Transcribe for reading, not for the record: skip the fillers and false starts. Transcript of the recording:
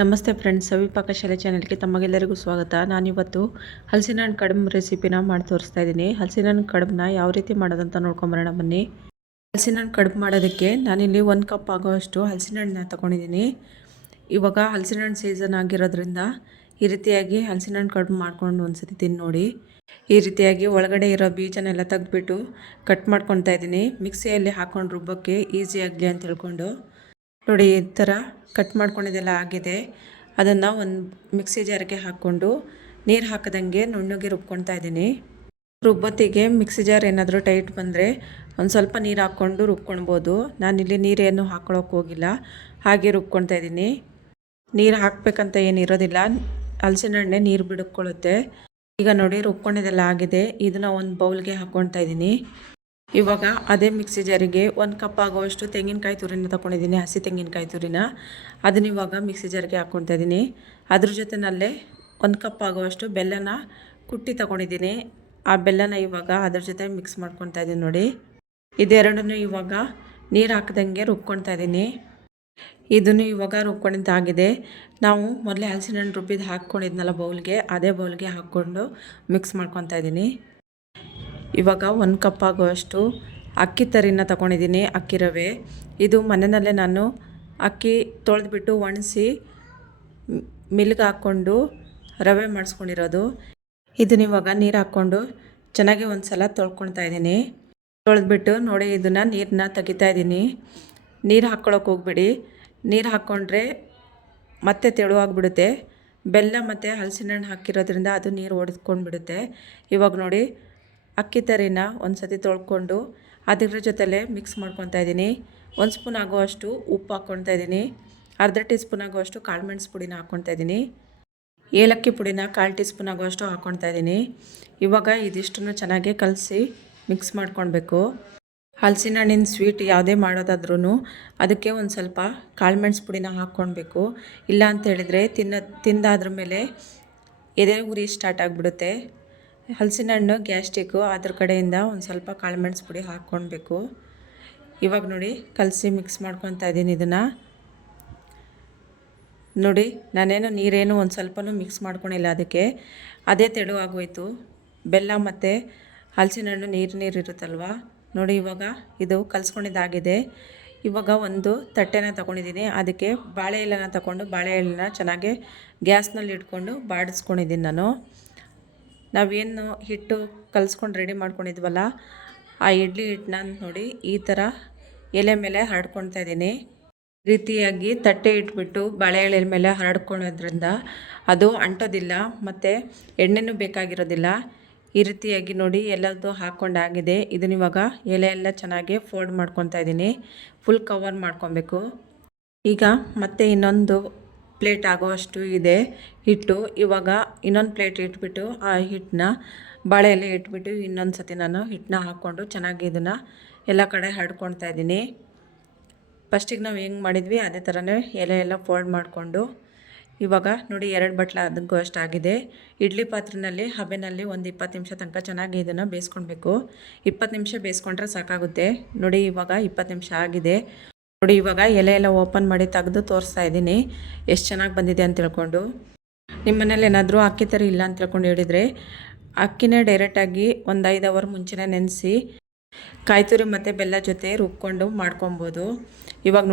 ನಮಸ್ತೆ ಫ್ರೆಂಡ್ಸ್, ಸವಿ ಪಾಕಶಾಲೆ ಚಾನೆಲ್ಗೆ ತಮಗೆಲ್ಲರಿಗೂ ಸ್ವಾಗತ. ನಾನಿವತ್ತು ಹಲಸಿನ ಹಣ್ಣು ಕಡುಬು ರೆಸಿಪಿನ ಮಾಡಿ ತೋರಿಸ್ತಾ ಇದ್ದೀನಿ. ಹಲಸಿನ ಹಣ್ಣು ಕಡುಬನ್ನ ಯಾವ ರೀತಿ ಮಾಡೋದಂತ ನೋಡ್ಕೊಂಬರೋಣ ಬನ್ನಿ. ಹಲಸಿನ ಹಣ್ಣು ಕಡುಬು ಮಾಡೋದಕ್ಕೆ ನಾನಿಲ್ಲಿ 1 ಕಪ್ ಆಗೋಷ್ಟು ಹಲಸಿನ ಹಣ್ಣನ್ನ ತೊಗೊಂಡಿದ್ದೀನಿ. ಇವಾಗ ಹಲಸಿನ ಹಣ್ಣು ಸೀಸನ್ ಆಗಿರೋದ್ರಿಂದ ಈ ರೀತಿಯಾಗಿ ಹಲಸಿನ ಹಣ್ಣು ಕಡುಬು ಮಾಡ್ಕೊಂಡು ಒಂದ್ಸತಿ ತಿಂದು ನೋಡಿ. ಈ ರೀತಿಯಾಗಿ ಒಳಗಡೆ ಇರೋ ಬೀಜನೆಲ್ಲ ತೆಗೆದುಬಿಟ್ಟು ಕಟ್ ಮಾಡ್ಕೊತಾ ಇದ್ದೀನಿ. ಮಿಕ್ಸಿಯಲ್ಲಿ ಹಾಕ್ಕೊಂಡು ರುಬ್ಬಕ್ಕೆ ಈಸಿ ಆಗಲಿ ಅಂತ ಹೇಳ್ಕೊಂಡು ನೋಡಿ, ಈ ಥರ ಕಟ್ ಮಾಡ್ಕೊಂಡಿದ್ದೆಲ್ಲ ಆಗಿದೆ. ಅದನ್ನು ಒಂದು ಮಿಕ್ಸಿ ಜಾರಿಗೆ ಹಾಕ್ಕೊಂಡು ನೀರು ಹಾಕದಂಗೆ ನುಣ್ಣಗೆ ರುಬ್ಕೊಳ್ತಾ ಇದ್ದೀನಿ. ರುಬ್ಬತ್ತಿಗೆ ಮಿಕ್ಸಿ ಜಾರ್ ಏನಾದರೂ ಟೈಟ್ ಬಂದರೆ ಒಂದು ಸ್ವಲ್ಪ ನೀರು ಹಾಕ್ಕೊಂಡು ರುಬ್ಕೊಳ್ಬೋದು. ನಾನಿಲ್ಲಿ ನೀರೇನು ಹಾಕ್ಕೊಳ್ಳೋಕೆ ಹೋಗಿಲ್ಲ, ಹಾಗೆ ರುಬ್ಕೊಳ್ತಾ ಇದ್ದೀನಿ. ನೀರು ಹಾಕಬೇಕಂತ ಏನಿರೋದಿಲ್ಲ, ಹಲಸಿನ ಹಣ್ಣೆ ನೀರು ಬಿಡ್ಕೊಳ್ಳುತ್ತೆ. ಈಗ ನೋಡಿ ರುಬ್ಕೊಂಡಿದ್ದೆಲ್ಲ ಆಗಿದೆ. ಇದನ್ನು ಒಂದು ಬೌಲ್ಗೆ ಹಾಕ್ಕೊಳ್ತಾ ಇದ್ದೀನಿ. ಇವಾಗ ಅದೇ ಮಿಕ್ಸಿ ಜಾರಿಗೆ 1 ಕಪ್ ಆಗುವಷ್ಟು ತೆಂಗಿನಕಾಯಿ ತುರಿನ ತೊಗೊಂಡಿದ್ದೀನಿ, ಹಸಿ ತೆಂಗಿನಕಾಯಿ ತುರಿನ. ಅದನ್ನ ಇವಾಗ ಮಿಕ್ಸಿ ಜಾರಿಗೆ ಹಾಕ್ಕೊಳ್ತಾ ಇದ್ದೀನಿ. ಅದ್ರ ಜೊತೆಯಲ್ಲೇ 1 ಕಪ್ ಆಗುವಷ್ಟು ಬೆಲ್ಲನ ಕುಟ್ಟಿ ತೊಗೊಂಡಿದ್ದೀನಿ. ಆ ಬೆಲ್ಲನ ಇವಾಗ ಅದ್ರ ಜೊತೆ ಮಿಕ್ಸ್ ಮಾಡ್ಕೊತಾ ಇದ್ದೀನಿ. ನೋಡಿ, ಇದೆರಡನ್ನೂ ಇವಾಗ ನೀರು ಹಾಕ್ದಂಗೆ ರುಬ್ಕೊಳ್ತಾ ಇದ್ದೀನಿ. ಇದನ್ನು ಇವಾಗ ರುಬ್ಕೊಂಡಿದ್ದಾಗಿದೆ. ನಾವು ಮೊದಲೇ ಹಲಸಿನ ಹಣ್ಣು ರುಬ್ಬಿದ್ದು ಹಾಕ್ಕೊಂಡಿದ್ನಲ್ಲ ಬೌಲ್ಗೆ, ಅದೇ ಬೌಲ್ಗೆ ಹಾಕ್ಕೊಂಡು ಮಿಕ್ಸ್ ಮಾಡ್ಕೊತಾ ಇದ್ದೀನಿ. ಇವಾಗ 1 ಕಪ್ ಆಗುವಷ್ಟು ಅಕ್ಕಿ ತರಿನ ತೊಗೊಂಡಿದ್ದೀನಿ, ಅಕ್ಕಿ ರವೆ. ಇದು ಮನೆಯಲ್ಲೇ ನಾನು ಅಕ್ಕಿ ತೊಳೆದ್ಬಿಟ್ಟು ಒಣಗಿಸಿ ಮಿಲ್ಗೆ ಹಾಕ್ಕೊಂಡು ರವೆ ಮಾಡಿಸ್ಕೊಂಡಿರೋದು. ಇದನ್ನ ಇವಾಗ ನೀರು ಹಾಕ್ಕೊಂಡು ಚೆನ್ನಾಗಿ ಒಂದು ಸಲ ತೊಳ್ಕೊಳ್ತಾ ಇದ್ದೀನಿ. ತೊಳೆದ್ಬಿಟ್ಟು ನೋಡಿ, ಇದನ್ನು ನೀರನ್ನ ತೆಗಿತಾ ಇದ್ದೀನಿ. ನೀರು ಹಾಕ್ಕೊಳ್ಳೋಕೆ ಹೋಗ್ಬಿಡಿ. ನೀರು ಹಾಕ್ಕೊಂಡ್ರೆ ಮತ್ತೆ ತೆಳುವಾಗಿಬಿಡುತ್ತೆ. ಬೆಲ್ಲ ಮತ್ತು ಹಲಸಿನ ಹಣ್ಣು ಹಾಕಿರೋದ್ರಿಂದ ಅದು ನೀರು ಒಡೆದ್ಕೊಂಡ್ಬಿಡುತ್ತೆ. ಇವಾಗ ನೋಡಿ, ಅಕ್ಕಿ ತರಿನ ಒಂದು ಸತಿ ತೊಳ್ಕೊಂಡು ಅದ್ರ ಜೊತೆಲೇ ಮಿಕ್ಸ್ ಮಾಡ್ಕೊತಾ ಇದ್ದೀನಿ. 1 ಸ್ಪೂನ್ ಆಗುವಷ್ಟು ಉಪ್ಪು ಹಾಕ್ಕೊಳ್ತಾ ಇದ್ದೀನಿ. ಅರ್ಧ ಟೀ ಸ್ಪೂನ್ ಆಗುವಷ್ಟು ಕಾಳು ಮೆಣಸು ಪುಡಿನ ಹಾಕ್ಕೊಳ್ತಾ ಇದ್ದೀನಿ. ಏಲಕ್ಕಿ ಪುಡಿನ 1/4 ಟೀ ಸ್ಪೂನ್ ಆಗುವಷ್ಟು ಹಾಕ್ಕೊಳ್ತಾ ಇದ್ದೀನಿ. ಇವಾಗ ಇದಿಷ್ಟನ್ನು ಚೆನ್ನಾಗಿ ಕಲಸಿ ಮಿಕ್ಸ್ ಮಾಡ್ಕೊಳ್ಬೇಕು. ಹಲಸಿನ ಹಣ್ಣಿನ ಸ್ವೀಟ್ ಯಾವುದೇ ಮಾಡೋದಾದ್ರೂ ಅದಕ್ಕೆ ಒಂದು ಸ್ವಲ್ಪ ಕಾಳು ಮೆಣಸು ಪುಡಿನ ಹಾಕ್ಕೊಳ್ಬೇಕು. ಇಲ್ಲ ಅಂತ ಹೇಳಿದರೆ ತಿಂದಾದ್ರ ಮೇಲೆ ಎದೆ ಉರಿ ಸ್ಟಾರ್ಟ್ ಆಗಿಬಿಡುತ್ತೆ. ಹಲಸಿನ ಹಣ್ಣು ಗ್ಯಾಸ್ಟ್ರಿಕ್ಕು, ಅದ್ರ ಕಡೆಯಿಂದ ಒಂದು ಸ್ವಲ್ಪ ಕಾಳು ಮೆಣಸು ಪುಡಿ ಹಾಕ್ಕೊಳ್ಬೇಕು. ಇವಾಗ ನೋಡಿ, ಕಲಸಿ ಮಿಕ್ಸ್ ಮಾಡ್ಕೊತಾ ಇದ್ದೀನಿ. ಇದನ್ನು ನೋಡಿ, ನಾನೇನು ನೀರೇನು ಒಂದು ಸ್ವಲ್ಪನೂ ಮಿಕ್ಸ್ ಮಾಡ್ಕೊಂಡಿಲ್ಲ. ಅದಕ್ಕೆ ಅದೇ ತೆಳು ಆಗೋಯ್ತು. ಬೆಲ್ಲ ಮತ್ತು ಹಲಸಿನ ಹಣ್ಣು ನೀರು ಇರುತ್ತಲ್ವ. ನೋಡಿ, ಇವಾಗ ಇದು ಕಲಿಸ್ಕೊಂಡಿದ್ದಾಗಿದೆ. ಇವಾಗ ಒಂದು ತಟ್ಟೆನ ತೊಗೊಂಡಿದ್ದೀನಿ. ಅದಕ್ಕೆ ಬಾಳೆ ಎಲೆನ ತೊಗೊಂಡು ಬಾಳೆ ಎಲೆನ ಚೆನ್ನಾಗಿ ಗ್ಯಾಸ್ನಲ್ಲಿ ಇಟ್ಕೊಂಡು ಬಾಡಿಸ್ಕೊಂಡಿದ್ದೀನಿ ನಾನು. ನಾವೇನು ಹಿಟ್ಟು ಕಲಿಸ್ಕೊಂಡು ರೆಡಿ ಮಾಡ್ಕೊಂಡಿದ್ವಲ್ಲ, ಆ ಇಡ್ಲಿ ಹಿಟ್ಟನ್ನ ನೋಡಿ ಈ ಥರ ಎಲೆ ಮೇಲೆ ಹರಡ್ಕೊಳ್ತಾ ಇದ್ದೀನಿ. ರೀತಿಯಾಗಿ ತಟ್ಟೆ ಇಟ್ಬಿಟ್ಟು ಬಾಳೆ ಎಲೆ ಮೇಲೆ ಹರಡ್ಕೊಳ್ಳೋದ್ರಿಂದ ಅದು ಅಂಟೋದಿಲ್ಲ ಮತ್ತು ಎಣ್ಣೆನೂ ಬೇಕಾಗಿರೋದಿಲ್ಲ. ಈ ರೀತಿಯಾಗಿ ನೋಡಿ ಎಲ್ಲದೂ ಹಾಕ್ಕೊಂಡಾಗಿದೆ. ಇದನ್ನ ಇವಾಗ ಎಲೆ ಎಲ್ಲ ಚೆನ್ನಾಗಿ ಫೋಲ್ಡ್ ಮಾಡ್ಕೊತಾ ಇದ್ದೀನಿ. ಫುಲ್ ಕವರ್ ಮಾಡ್ಕೊಬೇಕು. ಈಗ ಮತ್ತೆ ಇನ್ನೊಂದು ಪ್ಲೇಟ್ ಆಗೋವಷ್ಟು ಇದೆ ಹಿಟ್ಟು. ಇವಾಗ ಇನ್ನೊಂದು ಪ್ಲೇಟ್ ಇಟ್ಬಿಟ್ಟು ಆ ಹಿಟ್ಟನ್ನ ಬಾಳೆ ಎಲೆ ಇಟ್ಬಿಟ್ಟು ಇನ್ನೊಂದು ಸತಿ ನಾನು ಹಿಟ್ಟನ್ನ ಹಾಕ್ಕೊಂಡು ಚೆನ್ನಾಗಿ ಇದನ್ನು ಎಲ್ಲ ಕಡೆ ಹರಡ್ಕೊಳ್ತಾ ಇದ್ದೀನಿ. ಫಸ್ಟಿಗೆ ನಾವು ಹೆಂಗೆ ಮಾಡಿದ್ವಿ ಅದೇ ಥರನೇ ಎಲೆ ಎಲ್ಲ ಫೋಲ್ಡ್ ಮಾಡಿಕೊಂಡು ಇವಾಗ ನೋಡಿ 2 ಬಟ್ಲು ಅದಕ್ಕೂ ಅಷ್ಟಾಗಿದೆ. ಇಡ್ಲಿ ಪಾತ್ರೆಯಲ್ಲಿ ಹಬೆನಲ್ಲಿ ಒಂದು 20 ನಿಮಿಷ ತನಕ ಚೆನ್ನಾಗಿ ಇದನ್ನು ಬೇಯಿಸ್ಕೊಳ್ಬೇಕು. 20 ನಿಮಿಷ ಬೇಯಿಸ್ಕೊಂಡ್ರೆ ಸಾಕಾಗುತ್ತೆ. ನೋಡಿ, ಇವಾಗ 20 ನಿಮಿಷ ಆಗಿದೆ. ನೋಡಿ, ಇವಾಗ ಎಲೆ ಎಲ್ಲ ಓಪನ್ ಮಾಡಿ ತೆಗೆದು ತೋರಿಸ್ತಾ ಇದ್ದೀನಿ ಎಷ್ಟು ಚೆನ್ನಾಗಿ ಬಂದಿದೆ ಅಂತ ತಿಳ್ಕೊಂಡು. ನಿಮ್ಮ ಮನೇಲಿ ಏನಾದರೂ ಅಕ್ಕಿ ತರಿ ಇಲ್ಲ ಅಂತ ತಿಳ್ಕೊಂಡು ಹೇಳಿದರೆ ಅಕ್ಕಿನೇ ಡೈರೆಕ್ಟಾಗಿ ಒಂದು 5 ಅವರ್ ಮುಂಚೆನೇ ನೆನೆಸಿ ಕಾಯಿ ತುರಿ ಮತ್ತು ಬೆಲ್ಲ ಜೊತೆ ರುಬ್ಕೊಂಡು ಮಾಡ್ಕೊಬೋದು. ಇವಾಗ ನೋಡಿ,